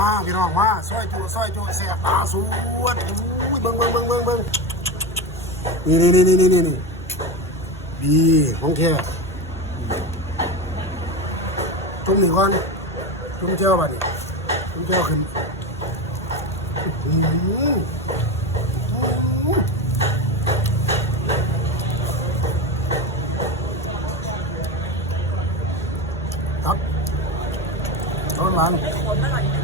่าพี่น้องว่าซอยจุซอยจุเสบตาสูดเบิ้งเบิ้งเบิ้งเบิ้งนี่นี่นี่นี่นี่นี่ดีของแค่ตรงนี้ก่อนตรงเจ้าบ้านนี่ตรงเจ้าขึ้นอืมครับร้นร้อน